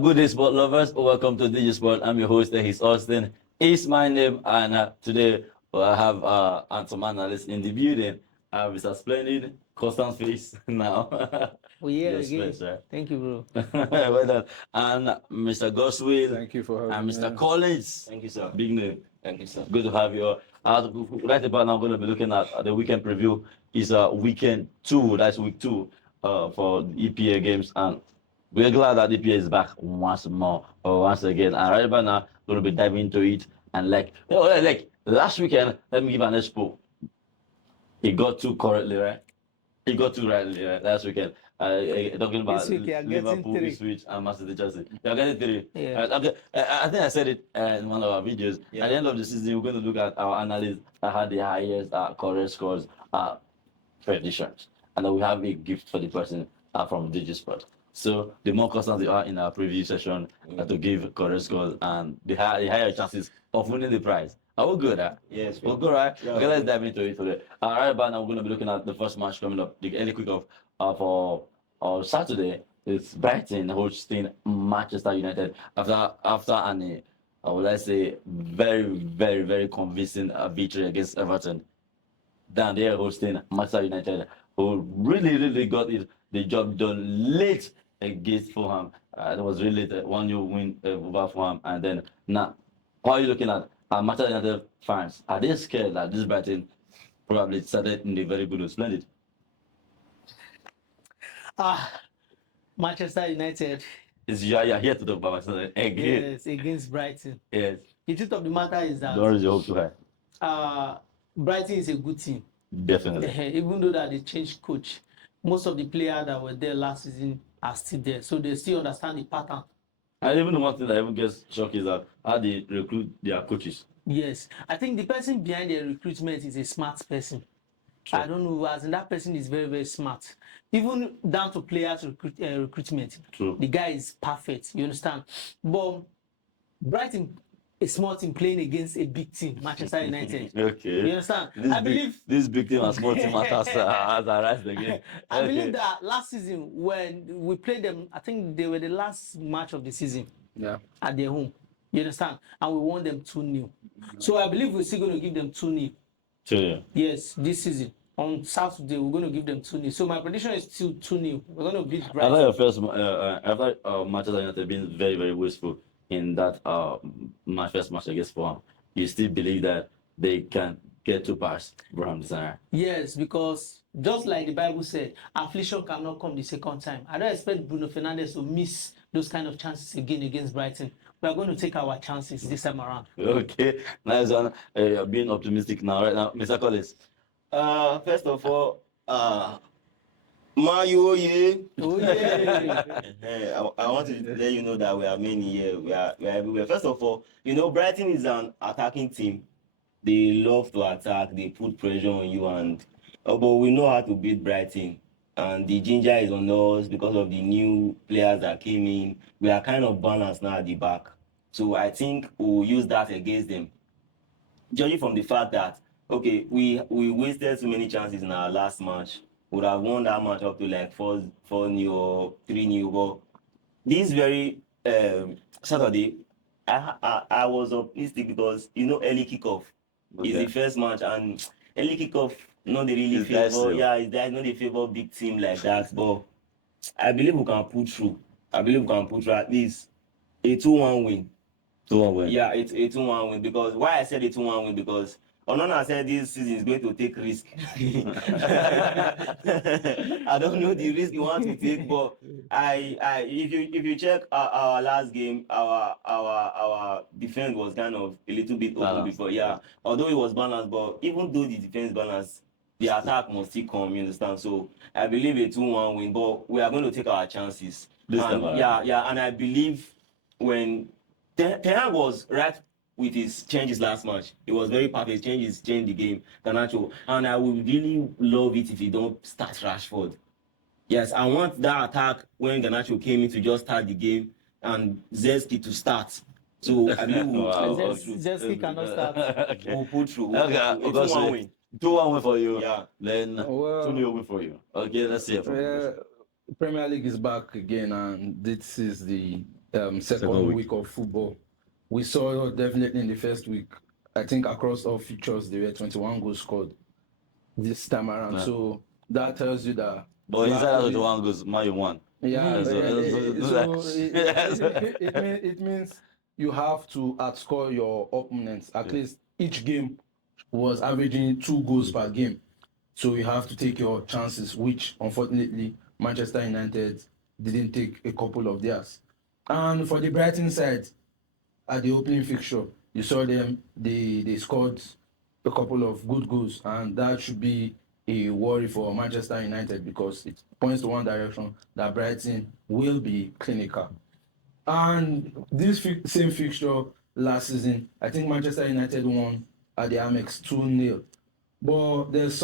Good day, sport lovers. Welcome to DJ Sport. I'm your host, his Austin. Is my name, and today I have some analysts in the building. Mr. Splendid, constant face now. Oh yeah, Yes, again. yes, right. Thank you, bro. Well done. And Mr. Godswill Thank you for and having Mr. me. Collins. Thank you, sir. Big name. Thank you, sir. Good to have you all. Right about now, I'm going to be looking at the weekend preview. Is weekend 2, that's week 2 for the EPA games. And we're glad that EPA is back once more or once again. And right about now, we're going to be diving into it. And like last weekend, let me give an expo. He got 2 correctly, right? He got 2 rightly last weekend. Talking about This week you are getting Liverpool, 3. Ipswich, and Man City, Chelsea. You are getting 3. Yeah. Okay. I think I said it in one of our videos. Yeah. At the end of the season, we're going to look at our analysts that had the highest correct scores predictions. And then we have a gift for the person from Digisport. So the more constant they are in our preview session to give correct scores, and the higher chances of winning the prize. Are we good? Yes, We're good, right? Yeah. Okay, let's dive into it today. Right about now, we're going to be looking at the first match coming up, the early kickoff for Saturday. It's Brighton hosting Manchester United after an would I say very, very, very convincing victory against Everton. Then they are hosting Manchester United, who really, really got the job done late against Fulham. It was really late, 1-0 win over Fulham. And then now, how are you looking at Manchester United fans? Are they scared that this Brighton probably started in the very good and Splendid? Manchester United. You are here to talk about Manchester United again. Yes, against Brighton. Yes. The truth of the matter is that Don't raise your hope too high. Brighton is a good team. Definitely. Even though that they changed coach, most of the players that were there last season are still there, so they still understand the pattern. And even the one thing that even gets shocked is that how they recruit their coaches. Yes, I think the person behind the recruitment is a smart person. True. I don't know, as in that person is very, very smart. Even down to players recruitment. True. The guy is perfect, you understand? But Brighton, a small team playing against a big team, Manchester United. Okay. You understand? This big team and small team has arrived again. I believe that last season when we played them, I think they were the last match of the season Yeah. at their home. You understand? And we won them 2-0. So I believe we're still going to give them 2-0. Sure. Yes, this season. On Saturday, we're going to give them 2-0. So my prediction is still 2-0. We're going to beat Brighton. After your first, after Manchester United being very, very wasteful in that my first match against Fulham, you still believe that they can get 2 past Fulham this time? Yes, because just like the Bible said, affliction cannot come the second time. I don't expect Bruno Fernandes to miss those kind of chances again against Brighton. We are going to take our chances this time around. Okay, nice one. You're being optimistic now, right now, Mr. Collins. First of all, Mario, yeah. Oh, yeah. I want to let you know that we are many here. We are everywhere. First of all, you know, Brighton is an attacking team. They love to attack. They put pressure on you, and but we know how to beat Brighton. And the ginger is on us because of the new players that came in. We are kind of balanced now at the back. So I think we'll use that against them. Judging from the fact that, okay, we wasted so many chances in our last match. Would have won that match up to like 4-0 or 3-0. But this very Saturday, I was optimistic because, you know, early kickoff is the first match, and early kickoff, not they really It's that favor. still. Yeah, it's that not they favor big team like that. But I believe we can pull through. I believe we can pull through at least a 2-1 win. 2-1 win. Yeah, it's a 2-1 win, because why I said a 2-1 win, because Onana said this season is going to take risk. I don't know the risk he wants to take, but if you check our last game, our defense was kind of a little bit open Balanced. before. Yeah, although it was balanced, but even though the defense balanced, the attack must still come. You understand? So I believe a 2-1 win, but we are going to take our chances. This time And around. yeah, and I believe when Ten Hag was right with his changes last match. It was very perfect. Changes changed the game, Garnacho. And I would really love it if you don't start Rashford. Yes, I want that attack when Garnacho came in to just start the game and Zeski to start. So I believe we'll Wow. pull through. Zeski cannot start. Okay. We'll pull through. Okay, It's because 1 win. 2-1 win for you. Yeah. Then Well, 2-0 win for you. Okay, let's see it from you. Premier League is back again, and this is the second week of football. We saw definitely in the first week, I think across all features, there were 21 goals scored this time around. Yeah. So that tells you that. But inside that 21 goes, Man won. Yeah, So- it means you have to outscore your opponents. At least each game was averaging 2 goals per game. So you have to take your chances, which unfortunately Manchester United didn't take a couple of theirs. And for the Brighton side, at the opening fixture, you saw them, they scored a couple of good goals, and that should be a worry for Manchester United because it points to one direction, that Brighton will be clinical. And this same fixture last season, I think Manchester United won at the Amex 2-0. But there's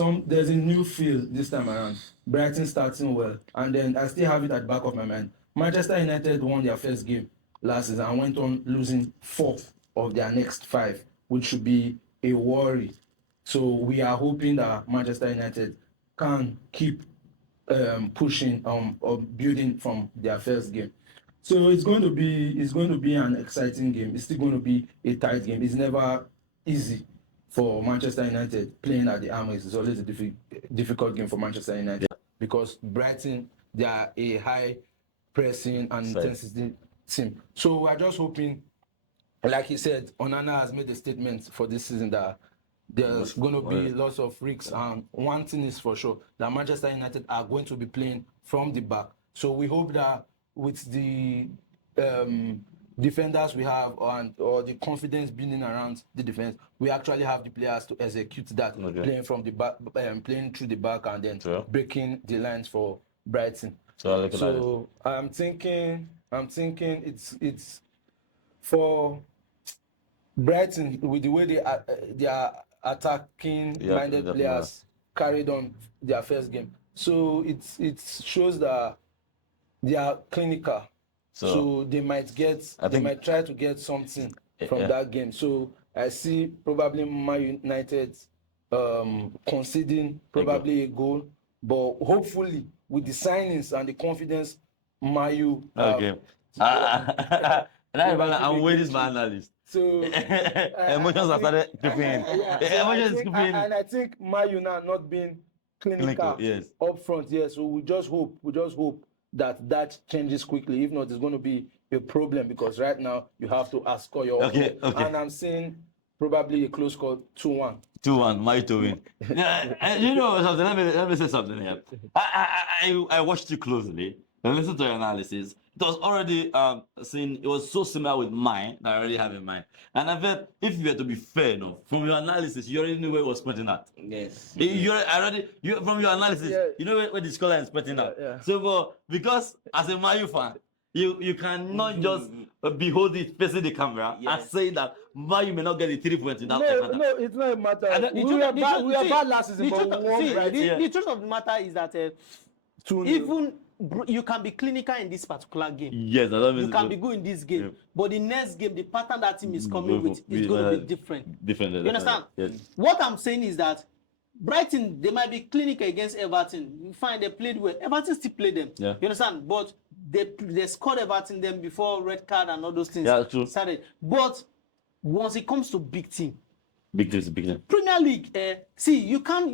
a new feel this time around. Brighton starting well, and then I still have it at the back of my mind. Manchester United won their first game last season and went on losing 4 of their next 5, which should be a worry. So we are hoping that Manchester United can keep pushing or building from their first game. So it's going to be an exciting game. It's still going to be a tight game. It's never easy for Manchester United playing at the Amex. It's always a difficult game for Manchester United because Brighton, they are a high pressing and intensity team. So we're just hoping, like he said, Onana has made a statement for this season that there's going to be lots of risks, and one thing is for sure, that Manchester United are going to be playing from the back. So we hope that with the defenders we have or the confidence building around the defense, we actually have the players to execute that, playing from the back, playing through the back, and then breaking the lines for Brighton. So I'm thinking it's for Brighton, with the way they are attacking minded players carried on their first game. So it shows that they are clinical. So they might try to get something from that game. So I see probably Man United conceding probably a goal, but hopefully with the signings and the confidence Man U. I'm waiting this my analyst. So emotions have started creeping. And I think Man U now not being clinical up front. So we just hope that changes quickly. If not, it's going to be a problem because right now you have to outscore your opponent. And I'm seeing probably a close score 2-1. 2-1, Man U to win. You know something? Let me say something here. I watched you closely. And listen to your analysis. It was already seen. It was so similar with mine that I already have in mind. And I felt if you were to be fair enough, from your analysis, you already knew where it was pointing at. Yes. From your analysis, you know where the scoreline is pointing at. So, because as a Man U fan, you cannot just behold it facing the camera and say that Man U may not get the 3 points in that. No, it's not a matter. We were bad last season, but we won. The truth of the matter is that even you can be clinical in this particular game. Yes, you can be good in this game, but the next game, the pattern that team is coming with is going to be different. You understand? Yes. What I'm saying is that Brighton, they might be clinical against Everton. You find they played well. Everton still played them. Yeah. You understand? But they scored Everton them before red card and all those things started. But once it comes to big team, big team. Premier League, see, you can't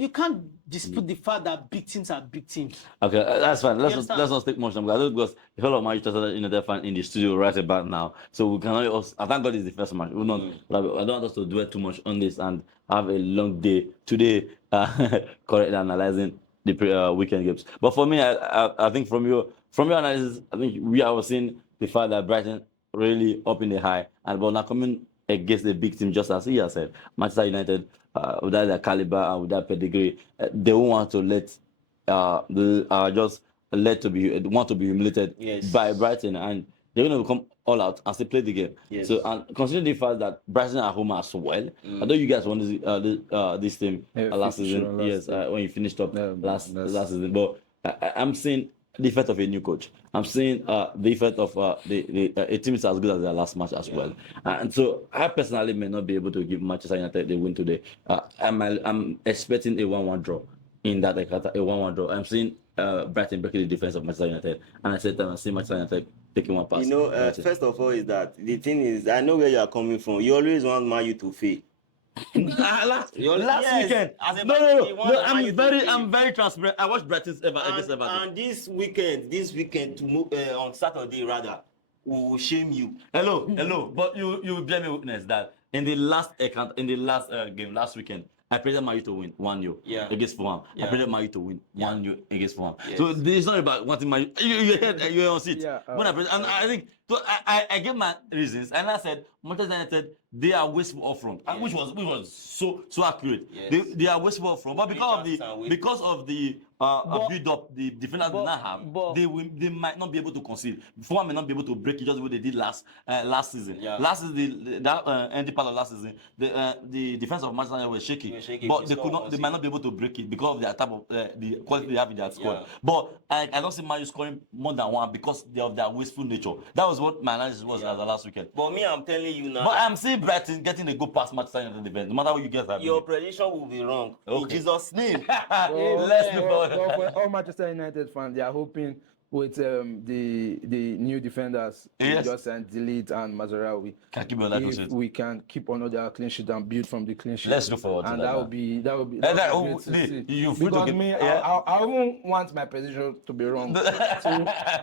dispute the fact that big teams are big teams. Okay, that's fine. Let's not take much time because a lot of Manchester United fan in the studio right about now, so we cannot. Also, I thank God it's the first match. I don't want us to dwell too much on this and have a long day today, correctly analyzing the weekend games. But for me, I think from your analysis, I think we are seeing the fact that Brighton really up in the high, and but now coming against a big team, just as he has said, Manchester United, with that caliber and with that pedigree, they won't want to want to be humiliated by Brighton, and they're going to come all out and still play the game. Yes. So, and considering the fact that Brighton are home as well, I know you guys won this team last season. When you finished up last season, but I'm seeing the effect of a new coach. I'm seeing the effect of a team is as good as their last match as well. And so I personally may not be able to give Manchester United the win today. I'm expecting a 1-1 draw in that a 1-1 draw. I'm seeing Brighton breaking the defense of Manchester United, and I said that I'm seeing Manchester United taking one pass. You know, Brighton. first of all, is that the thing is, I know where you are coming from. You always want Man U to fail. last Yes, weekend. as a No. you want Man U to fail. I'm very transparent. I watched Brighton's against Everton. And this weekend to move on Saturday rather, we will shame you. Hello. But you bear me witness that in the last game last weekend, I predicted Man U to win 1-0 Yeah. against Fulham. I Yeah. predicted Man U to win 1-0 against Fulham. Yes. So it's not about wanting Man U. You're on seat. Yeah, When I think so I gave my reasons and I said Manchester United they are wasteful up front, and which was so accurate. Yes. They are wasteful up front, but because of the build up the defenders they now have, they might not be able to concede. Fulham may not be able to break it just the way they did last season. Yeah. Last season, that ending part of last season, the defense of Manchester United was shaky, but they could not. They might not be able to break it because of the type of the quality they have in their squad. Yeah. But I don't see Man U scoring more than one because of their wasteful nature. That was what my analysis was as the last weekend. But me, I'm telling you now. But I'm seeing Brighton getting a good pass Manchester United defense, no matter what you guys have. Your prediction will be wrong. In Jesus' name. Let's look forward. Well, for all Manchester United fans, they are hoping with the new defenders, Yes. just and Delete and Mazarawi, Can keep on that if clean sheet. we can keep another clean sheet and build from the clean sheet. Let's look forward to and that that now. would be that- great oh, to see. you free to Because give- me, yeah. I won't want my prediction to be wrong. So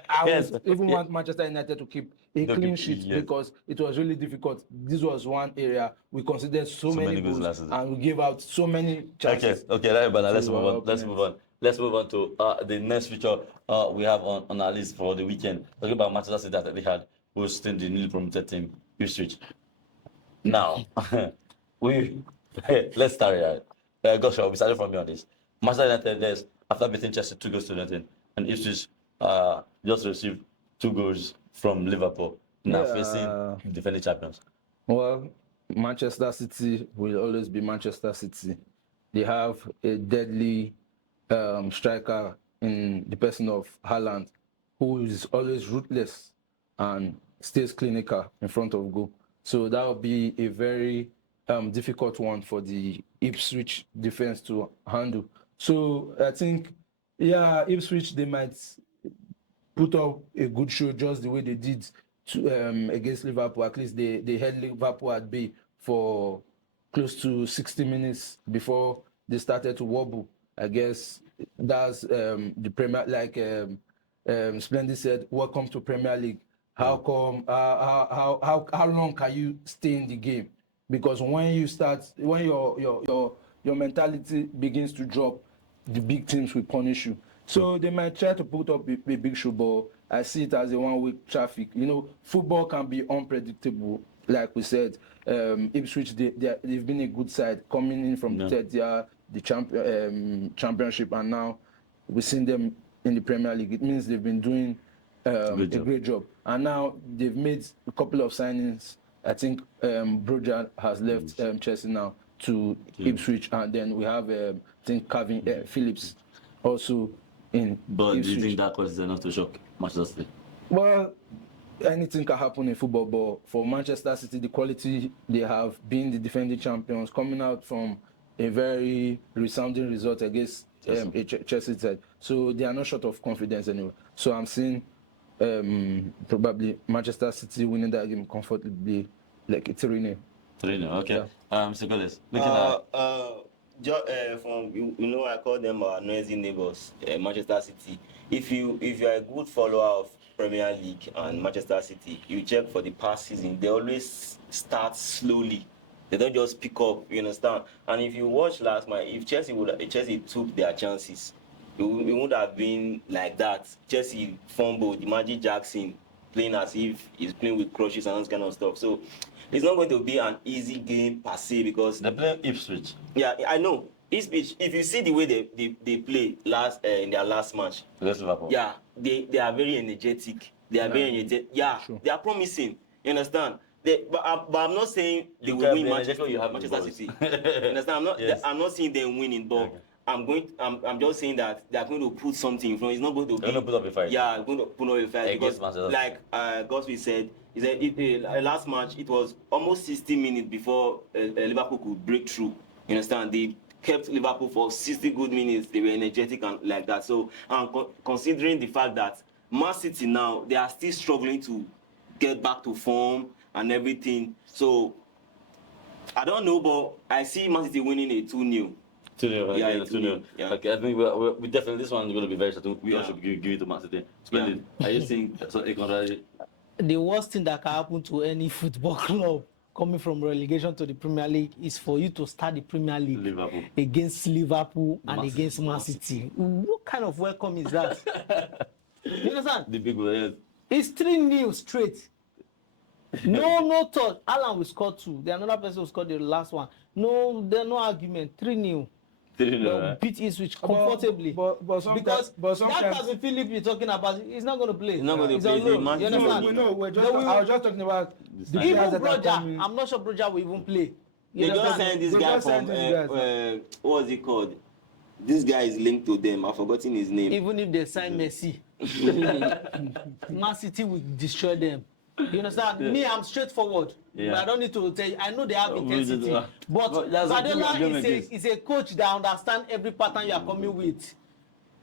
I Yes. would even want Manchester United to keep a No, clean keep- sheet yes. because it was really difficult. This was one area we considered so many many goals goals last season. and we gave out so many chances. Okay, right, but let's to move our on. Let's move on to the next feature we have on our list for the weekend. Talking about Manchester City that they had hosting the newly promoted team, Ipswich. Now, let's start here. Gosh, we started from you on this. Manchester United, after beating Chelsea 2-0, and Ipswich just received 2 goals from Liverpool, now Yeah. facing defending champions. Well, Manchester City will always be Manchester City. They have a deadly striker in the person of Haaland, who is always ruthless and stays clinical in front of goal. So that will be a very difficult one for the Ipswich defense to handle. So I think, yeah, Ipswich, they might put up a good show just the way they did against Liverpool. At least they held Liverpool at bay for close to 60 minutes before they started to wobble. I guess that's the Premier, like Splendid said, welcome to Premier League. How come? How long can you stay in the game? Because when your mentality begins to drop, the big teams will punish you. So they might try to put up a big show, but I see it as a one-way traffic. You know, football can be unpredictable. Like we said, Ipswich, they've been a good side coming in from the third year, the championship, and now we've seen them in the Premier League. It means they've been doing a great job. And now they've made a couple of signings. I think Broja has left Chelsea now to Ipswich, and then we have I think Calvin Phillips also in But Ipswich. do you think that causes enough to shock Manchester City? Well, anything can happen in football, but for Manchester City, the quality they have, being the defending champions, coming out from a very resounding result against a Chelsea side, so they are not short of confidence anyway. So I'm seeing probably Manchester City winning that game comfortably, like a 3-0. 3-0, okay. Yeah. Mr. Collins, looking at From you know, I call them our noisy neighbors, Manchester City. If you are a good follower of Premier League and Manchester City, you check for the past season, they always start slowly. They don't just pick up, you understand? And if you watch last match, if Chelsea took their chances, it would have been like that. Chelsea fumbled, imagine Jackson playing as if he's playing with crutches and that kind of stuff. So it's not going to be an easy game per se because they play Ipswich. yeah, I know. Ipswich, if you see the way they play in their last match, Against Liverpool. yeah, they are very energetic. They are very energetic. Yeah, Sure. they are promising. You understand? But I'm not saying they You will can win be Manchester energetic, you have Manchester the City. balls. You understand? Yes. I'm not saying them winning, but Okay. I'm just saying that they are going to put something in front. It's not going to be. They're going to put up a fight. Yeah, going to put up a fight Against because, Manchester like Godswill said, he said last match it was almost 60 minutes before Liverpool could break through. You understand? They kept Liverpool for 60 good minutes. They were energetic and like that. So, considering the fact that Man City now, they are still struggling to get back to form and everything. So I don't know, but I see Man City winning a 2-0. 2-0, Yeah, yeah, 2-0. 2-0. Yeah. Okay, I think we definitely, this one is going to be very certain. We all Yeah. should give it to Man City. Splendid. Are you seeing so contrary? The worst thing that can happen to any football club coming from relegation to the Premier League is for you to start the Premier League Liverpool. against Liverpool and Man against City. Man City. What kind of welcome is that? You understand? The big one, yes. It's 3-0 straight. No touch. Alan will score 2. The another person will score the last one. No, there's no argument. 3-0. 3-0, They'll right? beat Ipswich comfortably. But sometimes, Because but that sometimes Calvin Phillips you're talking about, he's not going to play. He's not going to He's play. on He's a loan. Man You City understand? we know. I They will- was just talking about the Even players Even that are Broja, coming. I'm not sure Broja will even play. You They just understand? signed this They guy just from signed this guy. what was he called? This guy is linked to them. I've forgotten his name. Even if they sign Messi, Man City will destroy them. You understand? Yeah. Me, I'm straightforward. Yeah. But I don't need to tell you. I know they have We intensity. just- But but that's what Guardiola agreement is. is a coach that understands every pattern you are coming with.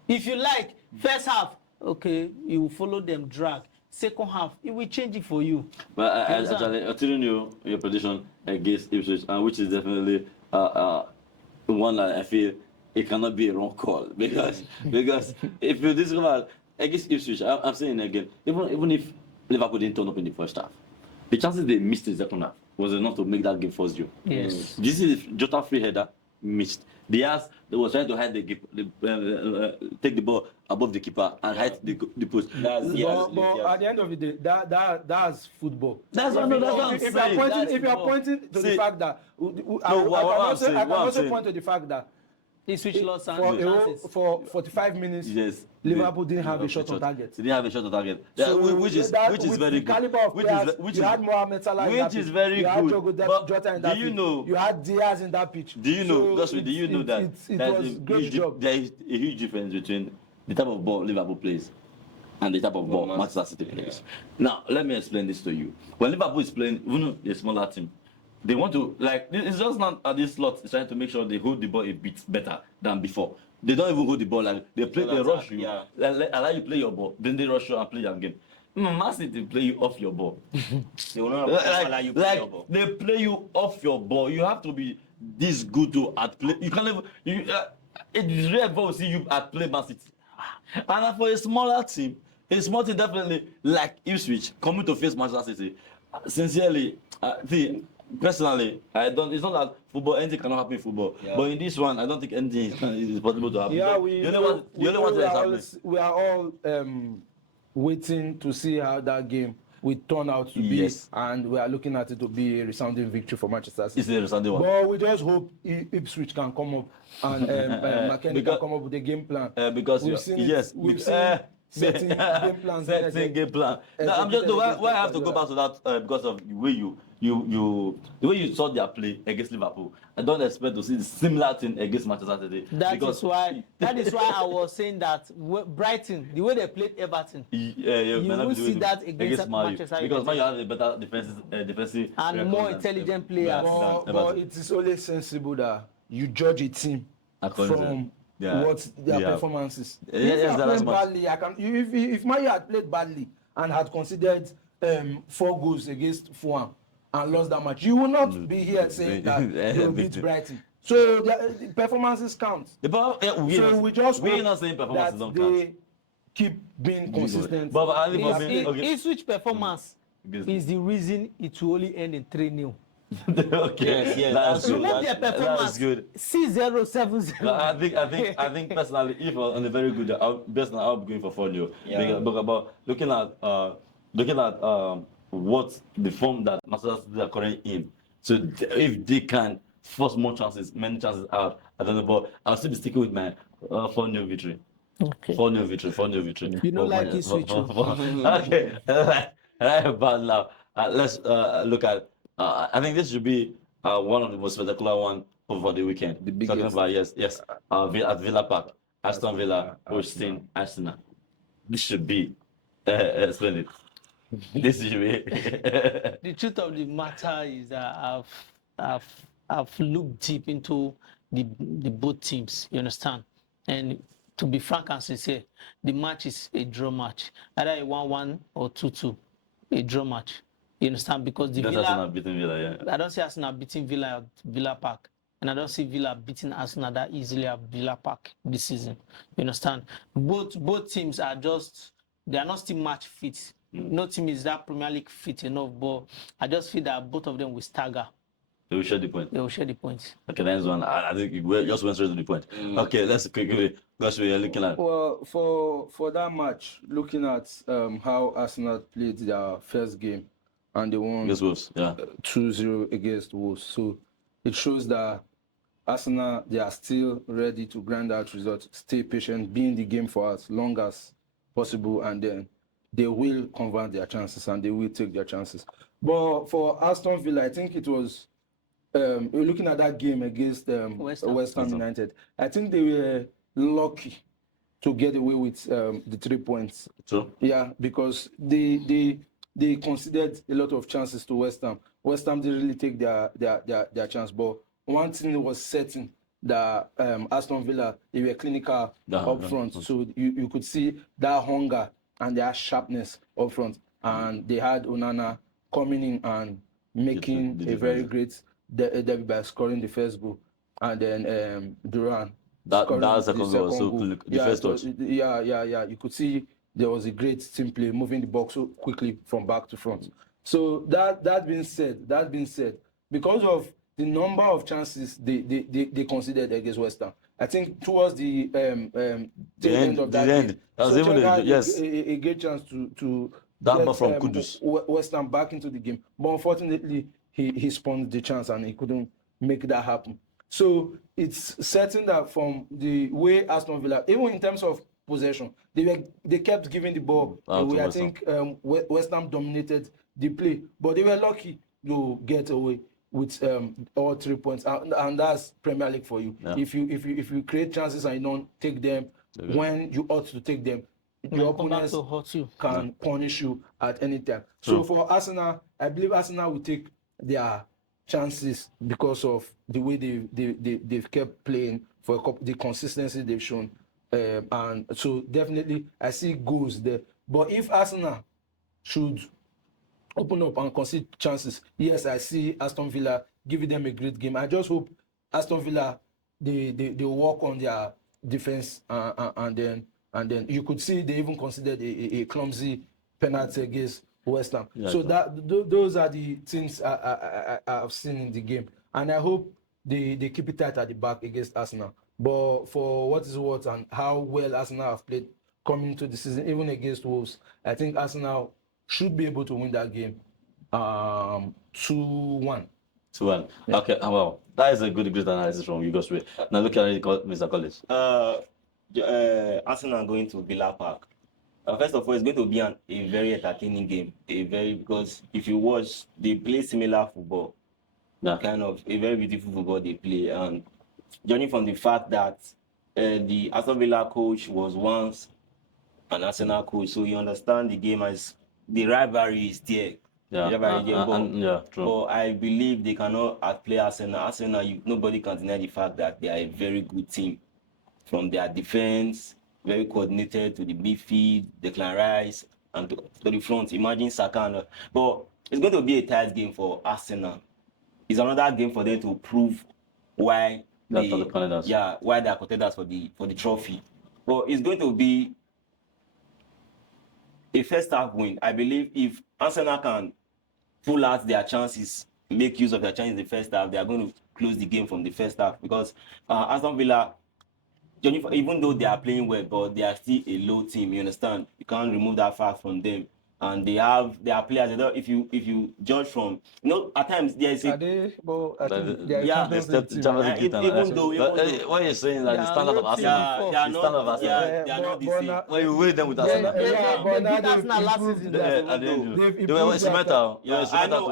If you like, first half, okay, you will follow them drag. Second half, it will change it for you. But I Yes, sir. actually, I'm telling you your prediction against Ipswich, which is definitely one that I feel it cannot be a wrong call because if you discover against Ipswich, I'm saying again, even if Liverpool didn't turn up in the first half, the chances they missed in the second half was enough to make that game 4-0. Yes. This is Jota free header missed. Diaz they was trying to hide take the ball above the keeper and hide the post. That's But at the end of the day, that's football. That's what I'm If saying. you are pointing to the See, fact that I what I'm can saying, what I'm also saying. point to the fact that Ipswich lost for 45 minutes, Yes. Liverpool didn't have a shot on target. They didn't have a shot on target. So which is with very the good. caliber of players, Which you is had Mohamed Salah in that which is pitch. very you had good. Jota in But that do you pitch. know? You had Diaz in that pitch. Do you know? So Godswill, do you know that it there's was a great huge, job. there is a huge difference between the type of ball Liverpool plays and the type of ball Man Manchester City plays. Now, let me explain this to you. When Liverpool is playing, even a smaller team, they want to, like, it's just not at this slot, it's trying to make sure they hold the ball a bit better than before. They don't even hold the ball, like, they rush you, yeah. allow you play your ball, then they rush you and play their game. Man City play you off your ball. They will not allow you play your ball. They play you off your ball. You have to be this good to at play. You can't even. It's rare to see you at play Man City. And for a smaller team, a small team definitely like Ipswich coming to face Manchester City. Sincerely, see, personally, I don't. It's not that football anything cannot happen in football, Yeah. but in this one, I don't think anything is possible to happen. Yeah, the only one that is happening. we are all waiting to see how that game will turn out to be, Yes. and we are looking at it to be a resounding victory for Manchester City. It's a Sunday one. But we just hope Ipswich can come up and McKennie can because- come up with a game plan. Because We've you- seen it. yes, We've because- seen certain game plans. Setting game plan. Now, I'm just why I have to go back to that because of the way the way you saw their play against Liverpool. I don't expect to see the similar thing against Manchester City. That because, is why I was saying that Brighton, the way they played Everton, you will see that against Man U. Manchester Because Man U United. has a better defensive And record more than- intelligent players. But it is always sensible that you judge a team According to from their- what their yeah. performances. Yeah, If yes, you are that's playing much. badly, if Man U had played badly and had considered 4 goals against Fulham and lost that match, you will not be here saying that they will beat Brighton. So the performances count. We just we're hope not saying performances that don't count. they keep being consistent. But I think for me- okay. Ipswich performance is the reason it will only end in 3-0. Okay, Yes, that's good. Remove their That's performance. good. 6-0, 7-0. No, I think personally, if on a very good day, I'll be going for 4-0. Yeah. But looking at what the form that Manchester City are currently in, so if they can force many chances out, I don't know, but I'll still be sticking with my 4-0 victory. Okay. 4-0 victory. You don't like this Ipswich. Okay, but now let's look at. I think this should be one of the most spectacular one over the weekend. The biggest. Talking about yes, at Villa Park, Aston Villa hosting Arsenal. This should be splendid. This should be. The truth of the matter is that I've looked deep into the both teams. You understand? And to be frank and sincere, the match is a draw match. Either a 1-1 or 2-2, a draw match. You understand? Because the That's Villa, Arsenal beating Villa, yeah. I don't see Arsenal beating Villa at Villa Park. And I don't see Villa beating Arsenal that easily at Villa Park this season. You understand? Both teams are just, they are not still match fit. No team is that Premier League fit enough, but I just feel that both of them will stagger. They will share the point. They will share the points. Okay, that's one. I think you just went straight to the point. Okay, let's quickly. That's what you're looking at. Well, for that match, looking at how Arsenal played their first game and they won Against Wolves, yeah. 2-0 against Wolves. So it shows that Arsenal, they are still ready to grind out results, stay patient, be in the game for as long as possible, and then they will convert their chances and they will take their chances. But for Aston Villa, I think it was, looking at that game against West Ham United, I think they were lucky to get away with the 3 points. True. Yeah, because they considered a lot of chances to West Ham. West Ham didn't really take their chance, but one thing was certain that Aston Villa, they were clinical up front. So you could see that hunger and their sharpness up front. And they had Onana coming in and making a very great debut by scoring the first goal. And then Duran. That second goal was so cool. The first touch. Yeah. You could see there was a great team play, moving the box so quickly from back to front. So that being said, because of the number of chances they considered against West Ham, I think towards the end of that game, Solskjaer had a great chance to get from Kudus. West Ham back into the game. But unfortunately, he spawned the chance and he couldn't make that happen. So it's certain that from the way Aston Villa, even in terms of possession, they kept giving the ball away. I think West Ham dominated the play, but they were lucky to get away with all 3 points, and that's Premier League for you. Yeah. If you create chances and you don't take them when you ought to take them, your opponents can punish you at any time. So for Arsenal, I believe Arsenal will take their chances because of the way they've kept playing, for the consistency they've shown, and so definitely I see goals there. But if Arsenal should open up and concede chances, yes, I see Aston Villa giving them a great game. I just hope Aston Villa they work on their defense, and then you could see they even considered a clumsy penalty against West Ham. Yeah, so those are the things I've seen in the game, and I hope they keep it tight at the back against Arsenal. But for what is what and how well Arsenal have played coming into the season, even against Wolves, I think Arsenal should be able to win that game 2-1. 2-1. Yeah. Okay, well, that is a great analysis from you, Godswill. Now look at it, Mr. Collins. Arsenal are going to Villa Park. First of all, it's going to be a very entertaining game. Because if you watch, they play similar football. Yeah. Kind of a very beautiful football they play. And judging from the fact that the Aston Villa coach was once an Arsenal coach, so you understand the game as the rivalry is there. Yeah. True. But I believe they cannot outplay Arsenal. Arsenal, nobody can deny the fact that they are a very good team. From their defense, very coordinated, to the midfield, Declan Rice, and to the front. Imagine Saka. But it's going to be a tight game for Arsenal. It's another game for them to prove why they are contenders for the trophy. But it's going to be a first half win. I believe if Arsenal can pull out their chances, make use of their chances in the first half, they are going to close the game from the first half, because Aston Villa, even though they are playing well, but they are still a low team. You understand? You can't remove that fact from them. And they are players. If you judge from, at times there is a. Even though what you're saying, like the standard of Arsenal, they are not the same. When you weigh them with Arsenal,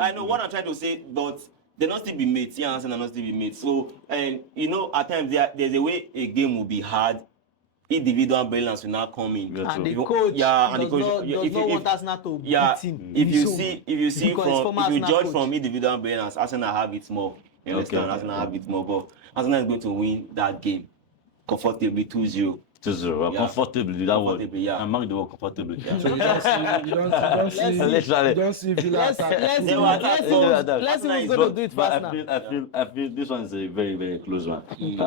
I know what I'm trying to say, but they not still be mates. Yeah, Arsenal not still be mates. So, at times there's a way a game will be hard. Individual brilliance will not come in. And the coach does not want Arsenal to beat him. If you judge from individual brilliance, Arsenal have it more. You understand? Arsenal have it more. But Arsenal is going to win that game comfortably 2-0. 2-0. Yeah. Comfortably, that word. Comfortably, yeah. I'm marking the word comfortably. Yeah. So you don't see Villa Let's attack. let's They see will attack let's us. see let's see who's going to do it But first now. I feel this one is a very, very close one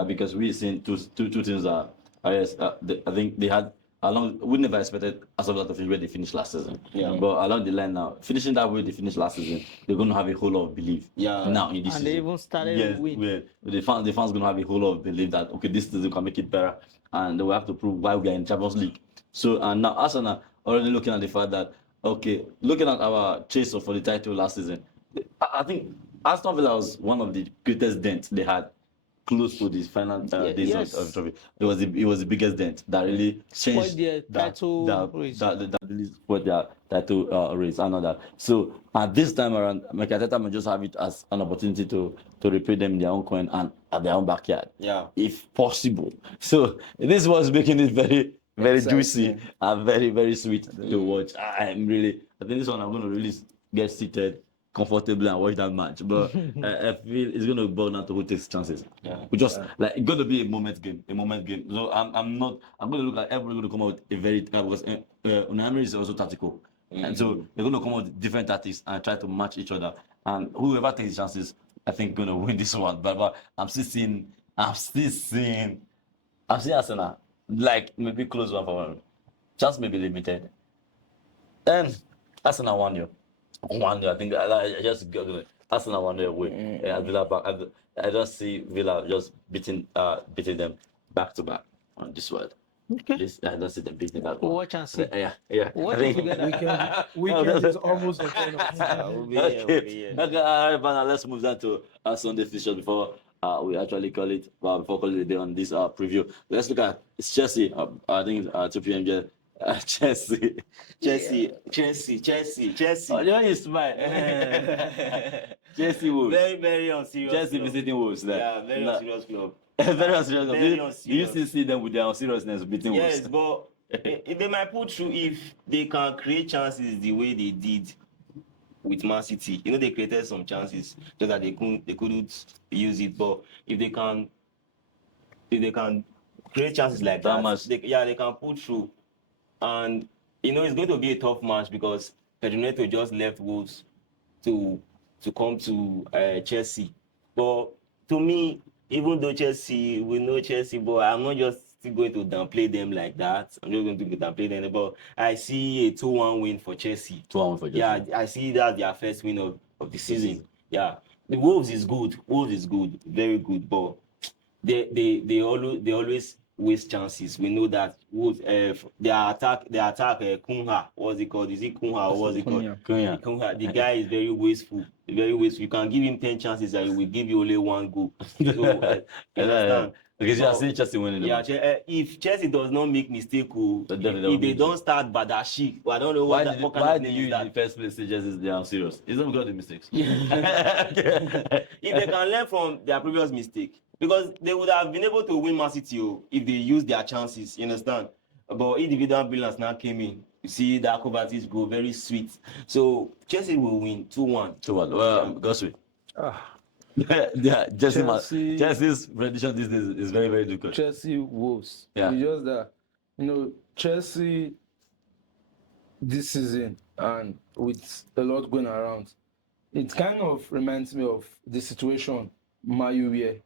because we've seen two teams that, I think they had we never expected as of that where they finished last season. Yeah. But along the line now, finishing that way they finished last season, they're going to have a whole lot of belief. Yeah. Now in this And season. they even started Yes, with where the fans going to have a whole lot of belief that okay, this season can make it better, and they will have to prove why we are in Champions League. So and now Arsenal already looking at the fact that okay, looking at our chase for the title last season, I think Aston Villa was one of the greatest dents they had close to the final days yes. of the trophy. It was the biggest dent that really changed Spoiled their title race. that really spoiled their title race and all that. So at this time around, Mikel Arteta may just have it as an opportunity to repay them in their own coin and at their own backyard, Yeah. if possible. So this was making it very, very Exciting. juicy and very, very sweet to watch. I think this one I'm going to really get seated comfortably and watch that match. But I feel it's going to boil down to who takes chances. Yeah. We just like it's going to be a moment game. So I'm going to look like everybody's going to come out with a very because Unai Emery is also tactical, and so they're going to come out with different tactics and try to match each other. And whoever takes chances, I think, going to win this one. But I'm still seeing Arsenal like maybe close one for one. Chance may be limited. And Arsenal 1-0. 1-0. I think I just got it. Arsenal 1-0 away. At Villa Park. I just see Villa just beating them back to back on this one. Okay. I don't see them beating back. Watch and see. Yeah. Watch I think- together. Weekend is almost the kind of We'll be here, we'll be here. Okay, all right, now let's move on to Sunday fixtures before we actually call it, before calling it a day on this preview. Let's look at it's Chelsea. I think 2 p.m. Chelsea. Chelsea. Oh, you smile. Chelsea Wolves. Very, very unserious. Chelsea club. visiting Wolves. There. Yeah, very unserious club. Very unserious. Very Do you unserious. still see them with their seriousness beating Yes, Wolves? but they might put through if they can create chances the way they did with Man City. You know, they created some chances just that they couldn't use it. But if they can create chances like That that, much. they can put through. And you know, it's going to be a tough match because Pedro Neto just left Wolves to come to Chelsea. But to me, even though we know Chelsea, but I'm not just still going to downplay them like that. I'm just going to downplay them. But I see a 2-1 win for Chelsea. 2-1 for Chelsea. Yeah, I see that their first win of the season. Yeah, the Wolves is good. Very good. But they always waste chances. We know that Wolves. Their attack. Kunha. What's it called? Is it Kunha or what's it called? Cunha. Kunha. The guy is very wasteful. You can give him 10 chances and he will give you only 1 goal. So, you understand? Because you are seeing Chelsea winning. Yeah, if Chelsea does not make mistake, if they don't start Badashi, I don't know Why what kind did of name you is in that. the first place say Chelsea they are serious? It's not because of the mistakes. If they can learn from their previous mistake, because they would have been able to win Man City if they used their chances, you understand? But individual brilliance now came in. You see that Kovacic go very sweet. So Chelsea will win 2-1. 2-1. Well, Godswill. Chelsea's rendition these days is very, very difficult. Chelsea Wolves. Yeah. It's just that, Chelsea this season and with a lot going around, it kind of reminds me of the situation Mayu were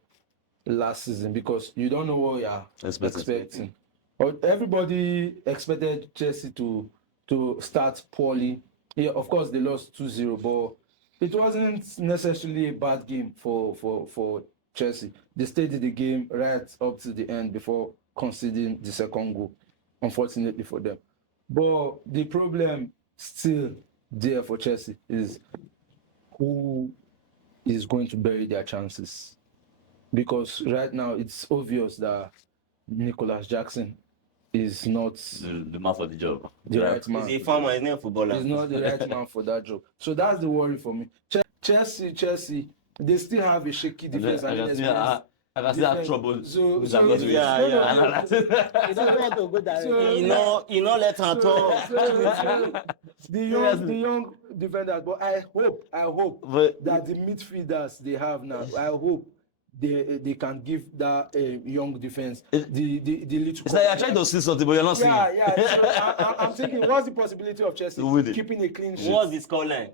last season because you don't know what you're expecting. Or everybody expected Chelsea to start poorly. Yeah, of course they lost 2-0, but it wasn't necessarily a bad game for Chelsea. They stayed in the game right up to the end before conceding the second goal, unfortunately for them. But the problem still there for Chelsea is who is going to bury their chances. Because right now it's obvious that Nicholas Jackson is not The man for the job. the right man. He's a farmer, he's not a footballer. He's not the right man for that job. So that's the worry for me. Chelsea, they still have a shaky defense. I can see that trouble. So with that Godswill. yeah. He doesn't want to go directly. You know, let her talk. the young defenders, but I hope But that the midfielders they have now, I hope they can give that young defense It- the little. It's like you're trying to see something, but you're not seeing. Yeah. So I'm thinking, what's the possibility of Chelsea To win it. keeping a clean sheet? What's the scoreline?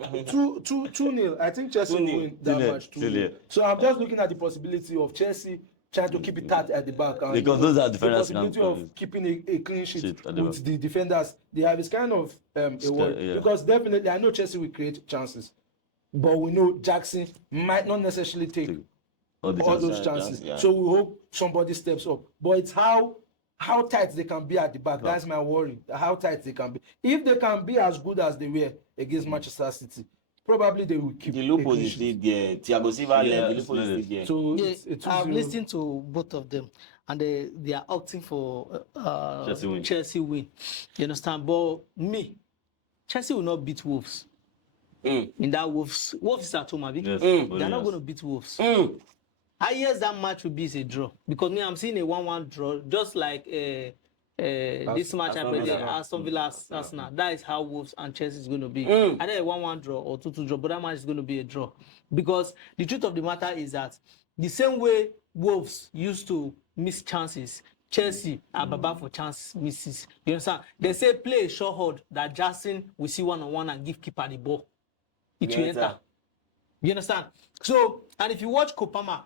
2-0. I think Chelsea will 2-0. win that 2-0. match 2-0. 2-0. So I'm just looking at the possibility of Chelsea trying to keep it tight at the back. And Because those are the defenders possibility can- of keeping a clean sheet Shit at the with the defenders they have is kind of a worry. yeah. Because definitely I know Chelsea will create chances, but we know Jackson might not necessarily take All the all chances. those chances. Yeah. So we hope somebody steps up. But it's how tight they can be at the back. That's my worry. How tight they can be. If they can be as good as they were against Manchester City, probably they will keep The a loophole clean is sheet. still there. Thiago Silva Yeah, left. The loophole is Splendid. still there. So Yeah, it's a I've 2-0. listened to both of them, and they are opting for Chelsea win. You understand? But me, Chelsea will not beat Wolves. In that Wolves is at home, Abi. Yes. They're Oh, not yes. going to beat Wolves. Mm. Highest that match will be is a draw, because me, I'm seeing a 1-1 draw, just like this match Aston happened Villa. Aston Villa Arsenal. That is how Wolves and Chelsea is going to be. Mm. Either a 1-1 draw or 2-2 draw, but that match is going to be a draw, because the truth of the matter is that the same way Wolves used to miss chances, Chelsea are baba for chance misses. You understand? They say play a short hold that Jackson will see one-on-one and give keeper the ball. It will Enter. enter. You understand? So, and if you watch Kopama,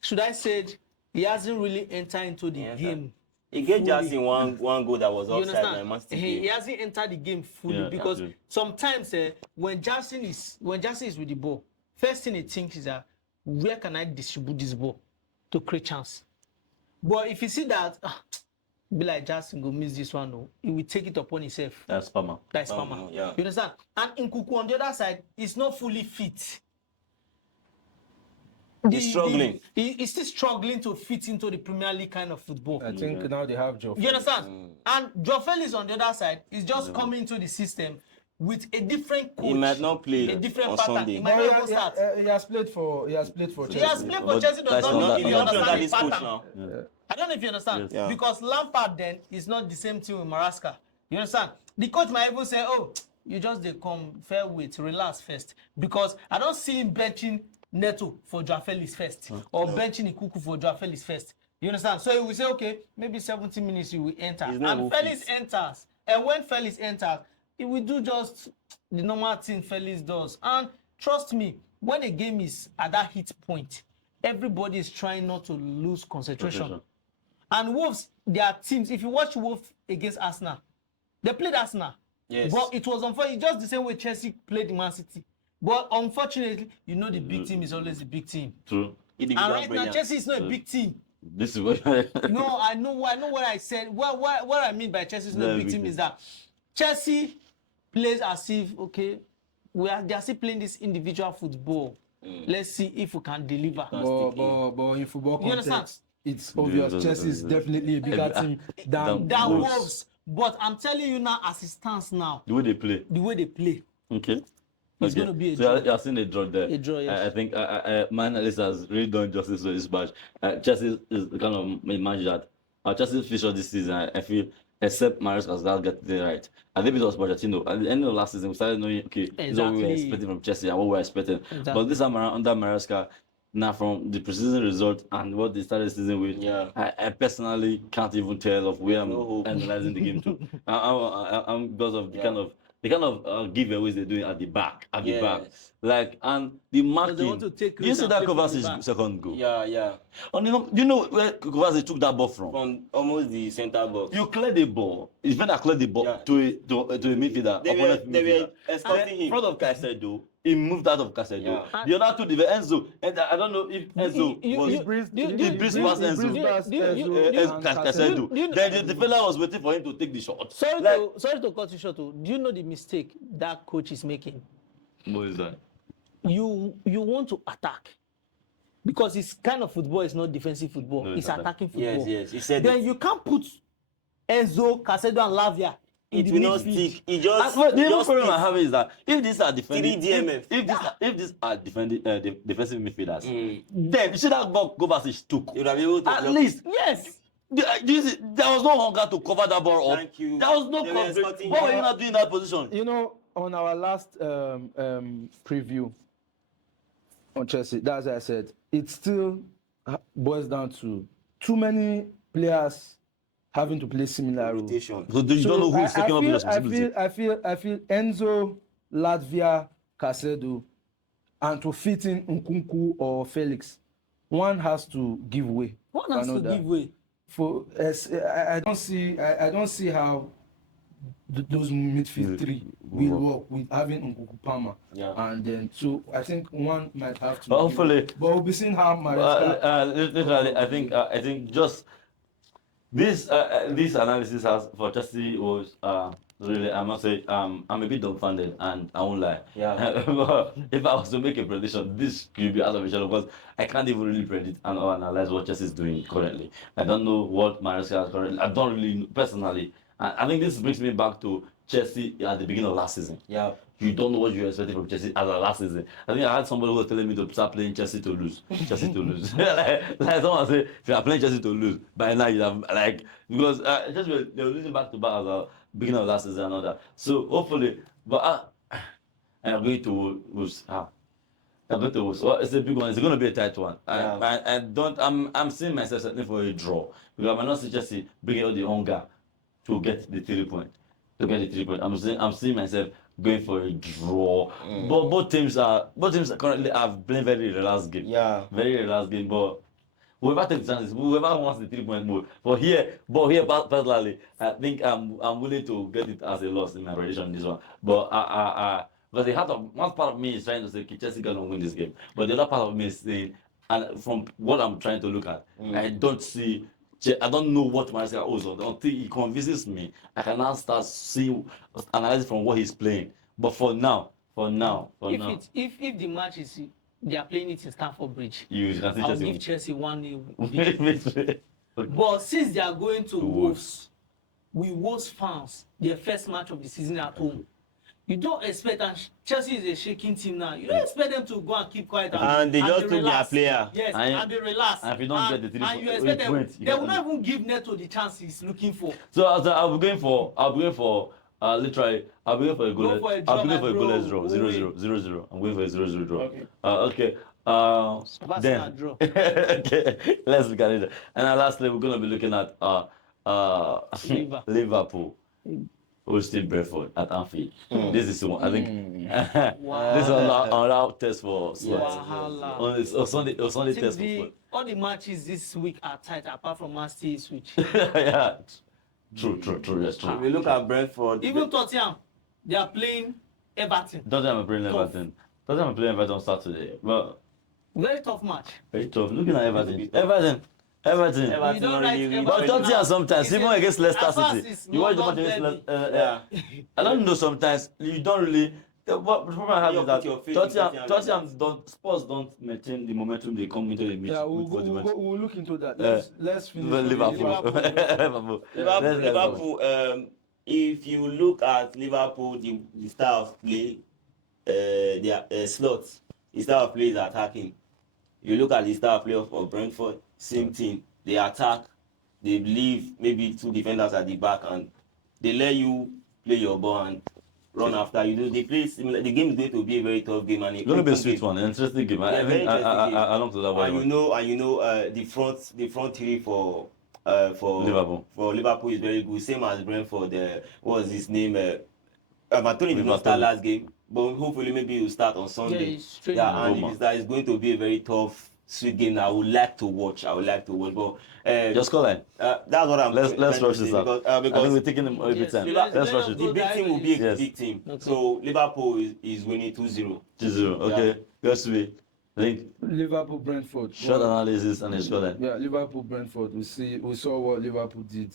should I say, he hasn't really entered into the game. He gave fully. Jackson one goal that was You offside. understand? Man City He game. hasn't entered the game fully, Yeah, because absolutely. sometimes when Jackson is with the ball, first thing he thinks is that, where can I distribute this ball to create chance? But if you see that, be like Jackson go miss this one, no, he will take it upon himself. That's Palmer. That's Palmer. Yeah. You understand? And Nkuku on the other side is not fully fit. He's struggling. He's still struggling to fit into the Premier League kind of football. I think now they have Joe. You understand? And Joe Felix on the other side is just coming into the system with a different coach. He might not play a different on pattern. Sunday. He might not even start. He has played for He has Chelsea. played for But Chelsea, does that's not not mean that- he He not understands under the this coach pattern. now. I don't know if you understand. Yes. Yeah. Because Lampard then is not the same team with Maraska. You understand? The coach might even say, oh, you just they come fair weight, relax first. Because I don't see him benching Neto for Joao Felix first. Or benching Ikuku for Joao Felix first. You understand? So he will say, okay, maybe 70 minutes you will enter. He's not And even Felix fit. enters. And when Felix enters, he will do just the normal thing Felix does. And trust me, when a game is at that hit point, everybody is trying not to lose concentration. And Wolves, their teams, if you watch Wolves against Arsenal, they played Arsenal. Yes. But it was unfortunate, just the same way Chelsea played Man City. But unfortunately, you know the big team is always the big team. True. And right now, Chelsea is not a big team. This is what No, I know what I said. What I mean by Chelsea is not a big team is that Chelsea plays as if, okay, they are still playing this individual football. Let's see if we can deliver. But in football You understand? context, it's obvious Chelsea is definitely a bigger team than That Wolves. Wolves. But I'm telling you now, as it stands now, the way they play. the way they play, Okay. It's gonna be a so draw. you're seeing a draw there. A draw, yes. I think my analyst has really done justice to this match. Chelsea is the kind of match that Chelsea fixture this season. I feel, except Maresca has got it right. I think it was Pochettino. At the end of last season, we started knowing, okay, this is what we were Exactly. expecting from Chelsea and what we were expecting. Exactly. But this time around, under Maresca, now from the preseason result and what they started the season with, Yeah. I personally can't even tell of where I'm No hope. analyzing the game to. I'm because of the kind of giveaways they're doing at the back, Yes. like, and the marking. want to take Do you risks see and that play from the Kovacic's back. second goal? Yeah. And do you know where Kovacic took that ball from? From almost the center box. You clear the ball. It's when I clear the ball Yeah. to a midfielder. They opponent were midfielder. escorting In him. front of Caicedo, he moved out of Caicedo. Yeah. The other two, they were Enzo. And I don't know if Enzo You- was. you- He breezed past Enzo. Caicedo. Then the defender was waiting for him to take the shot. sorry to cut you short. Do you know the mistake that coach is making? What is that? You want to attack, because it's kind of football is not defensive football. No, it's it's attacking football. Yes. He said Then it. you can't put Enzo, Caicedo, and Lavia in It the will not midfield. stick. He just. Well, the only just problem I stick. have is that if these are defending, 3 DMF. if these are defending defensive midfielders, Mm. then you see that ball Kovacic took. You would have been able to At block least Yes. there was no hunger to cover that ball up. Thank you. There was no They were coverage. escorting What you. were you not doing in that position? You know, on our last preview, on Chelsea, that's what I said. It still boils down to too many players having to play similar roles. Rotation. So you don't know who's taking up the responsibility. I feel Enzo, Latvia, Casedo, and to fit in Nkunku or Felix, one has to give way. One has to give way. For I don't see how those midfield three will work with having Nkunku Palmer. Yeah. And then so I think one might have to. But hopefully, but we'll be seeing how Maresca. literally, I think just this analysis has for Chelsea was really, I must say, I'm a bit dumbfounded, and I won't lie. Yeah. If I was to make a prediction, this could be out of a shadow because I can't even really predict and or analyze what Chelsea is doing currently. I don't know what Maresca is currently. I don't really know, personally. I think this brings me back to Chelsea at the beginning of last season. Yeah. You don't know what you're expecting from Chelsea as a last season. I think I had somebody who was telling me to start playing Chelsea to lose. Chelsea to lose. like someone say, if you are playing Chelsea to lose, by now you have like because Chelsea they were losing back to back at the beginning of last season and all that. So hopefully, but I'm going to lose. I'm going to lose. Well, it's a big one. It's going to be a tight one. I'm seeing myself settling for a draw because I might not see Chelsea bringing out the hunger to get the 3 points. I'm seeing myself going for a draw. But both teams currently have playing very relaxed game. Yeah. Very relaxed game. But whoever takes chances, whoever wants the 3 point move. But here personally, I think I'm willing to get it as a loss in my prediction in this one. But because one part of me is trying to say okay, Chelsea gonna win this game. But the other part of me is saying, and from what I'm trying to look at, I don't know what Maresca owes until he convinces me. I can now start analyzing from what he's playing. But for now, if the match is they are playing it in Stamford Bridge, you can see I'll Chelsea. give Chelsea 1-0. Okay. But since they are going to Wolves, we Wolves fans, their first match of the season at home, you don't expect, and Chelsea is a shaking team now. You don't expect them to go and keep quiet And they just took their player. Yes, and they relax. And if you don't get the 3 and you expect them, they will not even give Neto the chance he's looking for. So I'll be going for literally I'll be going for a goalless. I'll be going for a goalless draw. 0-0. I'm going for a 0-0 draw. Okay. Then Draw. okay, let's look at it. And then lastly, we're gonna be looking at Liverpool. Hosting Brentford at Anfield. This is one. I think this is another test for Sunday test for all the matches this week are tight apart from Man City switch. Yeah. True. Yes, true. If we look at Brentford, Even Tottenham, they are playing Everton. Tottenham are playing Everton. Tottenham are playing Everton on Saturday. But Very tough match. very tough. Looking at Everton. Everton You don't write Everton. But Tottenham sometimes, even against Leicester as far as City, it's you watch the not match against derby. Leicester. I don't know. Sometimes you don't really. What the problem I have is Put your faith in that Tottenham. Spurs don't maintain the momentum they come into the match. Yeah, we'll look into that. Let's finish. Liverpool. Liverpool. If you look at Liverpool, the style of play, their slots, the style of play is attacking. You look at the style of play of Brentford, same thing. They attack, they leave maybe 2 defenders at the back, and they let you play your ball and run after you. They play similar. The game is going to be a very tough game, and It's going to be a sweet one, an interesting game. I think I long to that one. And you know, the front three for Liverpool is very good. Same as Brentford. What was his name? Anthony did not start last game, but hopefully maybe he'll start on Sunday. And it's going to be a very tough, sweet game that I would like to watch. But just call it. That's what I'm. Let's rush this up. Because I think we're taking them a bit time. Let's rush it. The big team will be a Yes. big team. Okay. So Liverpool is winning 2-0. 2-0. Okay. Godswill. I think Liverpool Brentford. short analysis and a scoreline. Yeah, Liverpool Brentford. We saw what Liverpool did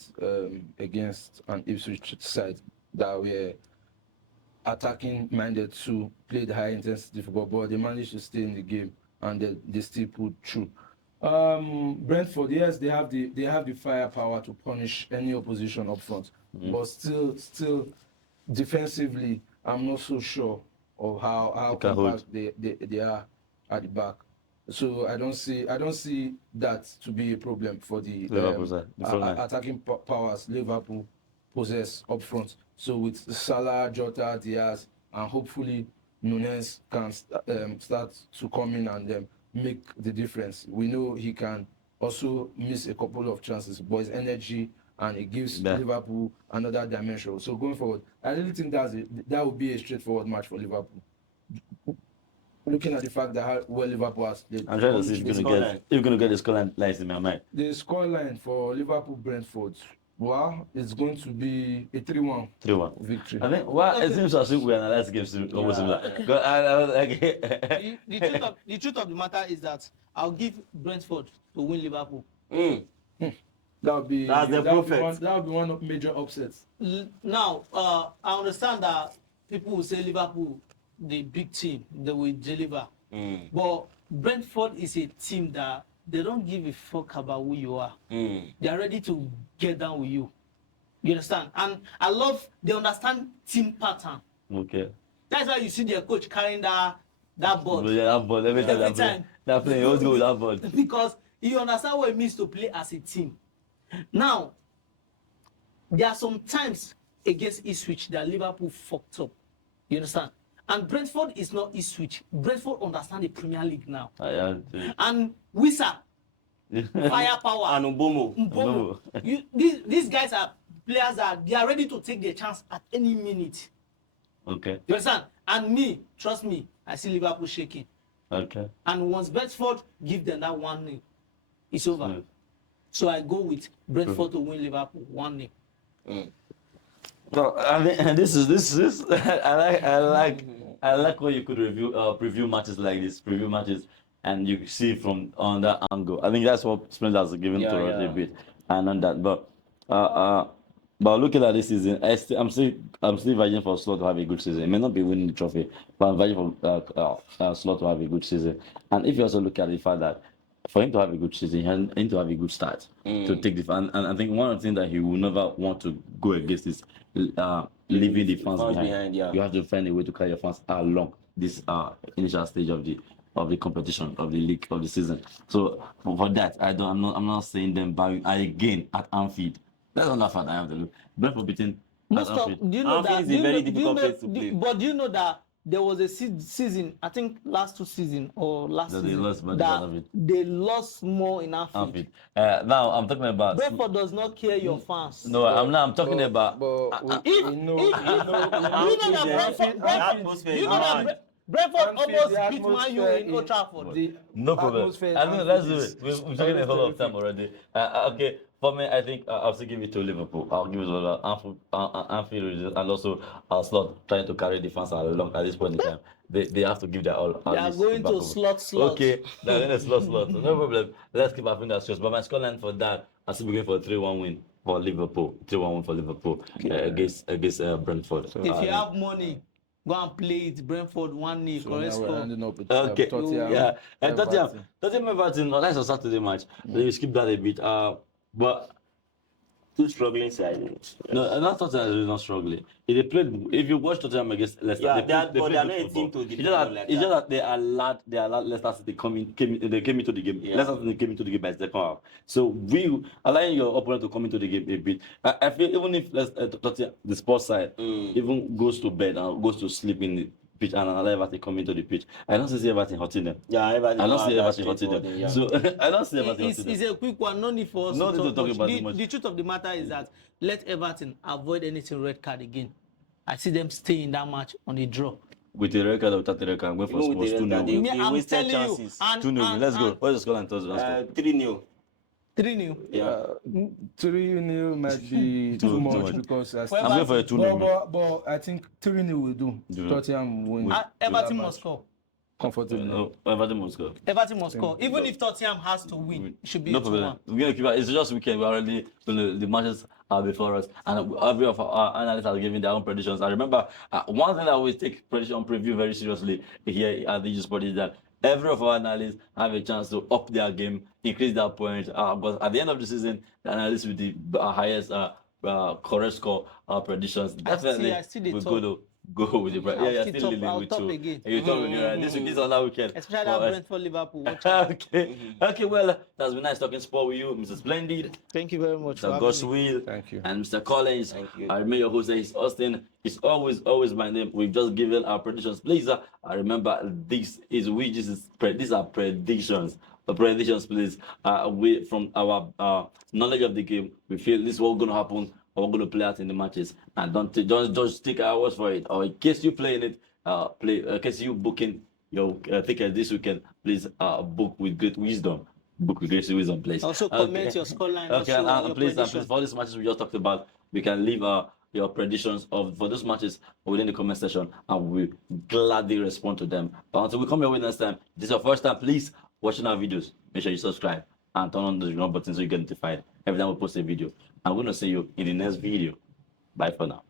against an Ipswich side that were attacking minded to play the high intensity football, but they managed to stay in the game and they still pulled through. Brentford, yes, they have the firepower to punish any opposition up front, but still defensively, I'm not so sure of how compact they are at the back. So I don't see that to be a problem for the attacking powers Liverpool possess up front. So with Salah, Jota, Diaz, and hopefully Nunes can start to come in and make the difference. We know he can also miss a couple of chances, but his energy and it gives Yeah. Liverpool another dimension. So going forward, I really think that would be a straightforward match for Liverpool. Looking at the fact that how well Liverpool has played. I'm trying to see The scoreline. if you're gonna get the scoreline lines in my mind. The scoreline for Liverpool Brentford, well, it's going to be a 3-1 3-1. victory. I think it seems as if we analyze games almost similar. 'Cause I was like, The truth of the matter is that I'll give Brentford to win Liverpool. That would be That's the prophet. That would be one of major upsets. Now, I understand that people will say Liverpool, the big team, they will deliver. But Brentford is a team that they don't give a fuck about who you are. They are ready to get down with you. You understand? And I love, they understand team pattern. okay. That's why you see their coach carrying that ball. But yeah, that ball every time they're playing, you always go with that ball. Because you understand what it means to play as a team. Now, there are some times against Ipswich that Liverpool fucked up. You understand? And Brentford is not Ipswich. Brentford understand the Premier League now. And Wisa, firepower, And Mbomo. These guys are players that they are ready to take their chance at any minute. Okay. You understand? And me, trust me, I see Liverpool shaking. Okay. And once Brentford give them that 1-0, it's over. So I go with Brentford to win Liverpool 1-0. So I mean, and this is I like when you could review preview matches like this, preview matches, and you see from on that angle. I think that's what Splendid has given to us a bit, and on that. But looking at this season, I'm still vying for Slot to have a good season. It may not be winning the trophy, but I'm vying for Slot to have a good season. And if you also look at the fact that for him to have a good season, he needs to have a good start to take the fan. And I think one of the things that he will never want to go against is leaving the fans behind. You have to find a way to carry your fans along this initial stage of the competition, of the league, of the season. So for that, I'm not saying them bowing again at Anfield. That's not fact I have to look. Brentford beating Most of, do you know that? Anfield is a very difficult place to play. But do you know that there was a season, I think last 2 seasons or last That season, they lost, but that they lost more in Anfield. Now I'm talking about. Brentford does not care your fans. No, I'm talking about. But Do you know that Brentford almost beat Man U in Old Trafford? No problem. I know let's do it. We've taken a whole lot of time already. Okay, for me, I think I'll still give it to Liverpool. I'll give it to Anfield, and also Slot trying to carry the fans along at this point in time. They have to give their all. They are going to slot. Okay, they're going to slot. No problem. Let's keep our fingers crossed. But my scoreline for that, I'm still going for a 3-1 win for Liverpool. 3-1 win for Liverpool against Brentford. If you have money, go and play it. Brentford 1-0. So now we're ending up with Okay. Tottenham. Yeah. And Tottenham Everton. That's a Saturday match. Let me skip that a bit. But Two struggling sides. no, not Tottenham is not struggling. If you watch Tottenham against Leicester, Yeah, they they are play not good a football. team to It's depend just on that like it's just that. that they allowed Leicester City came into the game. Yeah. Leicester City came into the game by second half. So we allowing your opponent to come into the game a bit. I feel even if Tottenham, the sports side even goes to bed and goes to sleep in the pitch and allow Everton come into the pitch, I don't see Everton hurting them. Yeah, everybody. I don't see Everton hurting them. Yeah. So I don't see Everton hurting them. It's a quick one. No need for us No need to talk much. about it much. The truth of the matter is that let Everton avoid anything red card again. I see them stay in that match on a draw. With the record or without the record, I'm going for Even with Spurs the 2-0. record, they- Me, I'm wasted telling chances. you. And, 2-0. Let's go. What's the scoreline? 3-0. 3-0. Yeah. 3-0 might be too much much. because I'm going for a 2-0. but I think 3-0 will do. Yeah. Tottenham will win. Everton must score. Comfortably. No, Everton must go. Everton must score. Even if Tottenham has to win, it should be No 2-1. problem. We're gonna keep it. It's just weekend. We're already the matches are before us, and every of our analysts are giving their own predictions. I remember one thing that we take prediction preview very seriously here at the Sport is that every of our analysts have a chance to up their game, increase their points. But at the end of the season, the analysts with the highest correct score predictions definitely I see the will top. go to go with the Brighton. Yeah, I'll you're still still top- leading I'll with top 2. again. And you're top again, right? This is another weekend. Especially for that us. Brentford Liverpool. Watch out. Okay. Okay, well, that's been nice talking sport with you, Mr. Splendid, Thank you very much for Mr. having me. Godswill, Thank you. and Mr. Collins. Thank you. I remember your host is Austin. It's always my name. We've just given our predictions. Please, I remember these are predictions. The predictions, please. We from our knowledge of the game, we feel this is what's going to happen. Or we're going to play out in the matches, and don't just take our words for it. Or in case you playing it, in case you booking your ticket this weekend, please book with great wisdom. Book with great wisdom, please. Also comment your scoreline. Okay, also and your please, prediction. for these matches we just talked about, we can leave your predictions for those matches within the comment section, and we gladly respond to them. But until we come your way next time, this is your first time, please watching our videos. Make sure you subscribe and turn on the button so you get notified every time we post a video. I'm going to see you in the next video. Bye for now.